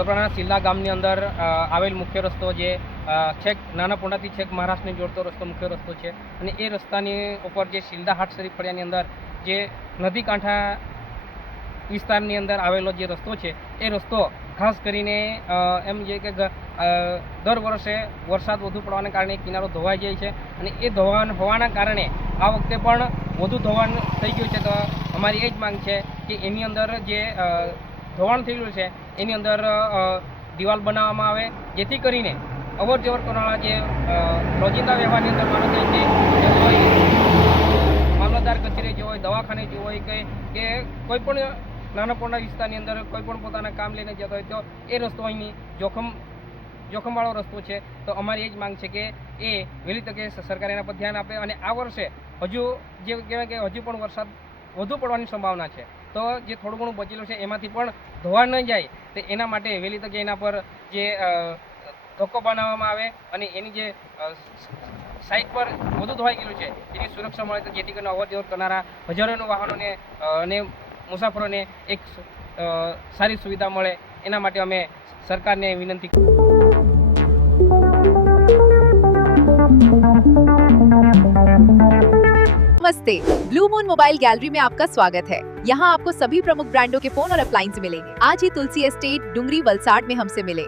કપરાણા સિલ્લા ગામની અંદર આવેલ મુખ્ય રસ્તો જે છેક નાના પોંડાથી છેક મહારાષ્ટ્રને જોડતો રસ્તો મુખ્ય રસ્તો છે અને એ રસ્તાની ઉપર જે સિલ્લા હાટ શરીફ ફળિયાની અંદર જે નદી કાંઠા વિસ્તારની અંદર આવેલો જે રસ્તો છે એ રસ્તો ખાસ કરીને એમ છે કે દર વર્ષે વરસાદ વધુ પડવાના કારણે કિનારો ધોવાઈ જાય છે અને એ ધોવાણ હોવાના કારણે આ વખતે પણ વધુ ધોવાણ થઈ ગયું છે. તો અમારી એ જ માંગ છે કે એની અંદર જે ધોવાણ થયેલું છે એની અંદર દિવાલ બનાવવામાં આવે, જેથી કરીને અવર જવર કરનારા જે રોજિંદા વ્યવહારની અંદર માનો કે મામલતદાર કચેરી જે હોય, દવાખાને જે હોય કે કોઈ પણ નાના પોના વિસ્તારની અંદર કોઈ પણ પોતાના કામ લઈને જતો હોય તો એ રસ્તો અહીંની જોખમવાળો રસ્તો છે. તો અમારી એ જ માંગ છે કે એ વહેલી તકે સરકાર એના પર ધ્યાન આપે અને આ વર્ષે હજુ જે કહેવાય કે હજુ પણ વરસાદ વધુ પડવાની સંભાવના છે. તો જે થોડું ઘણું બચેલું છે એમાંથી પણ ધોવાણ ન જાય તો એના માટે વહેલી તકે એના પર જે ધોકો બનાવવામાં આવે અને એની જે સાઈડ પર વધુ ધોવાઈ ગયેલું છે એની સુરક્ષા મળે, તો જેથી કરીને અવર જવર કરનારા હજારોના વાહનોને અને મુસાફરોને એક સારી સુવિધા મળે. એના માટે અમે સરकारને વિનંતી नमस्ते, ब्लू मून मोबाइल गैलरी में आपका स्वागत है। यहाँ आपको सभी प्रमुख ब्रांडों के फोन और अप्लायंस मिलेंगे। आज ही तुलसी एस्टेट, डुंगरी, वलसाड में हमसे मिले।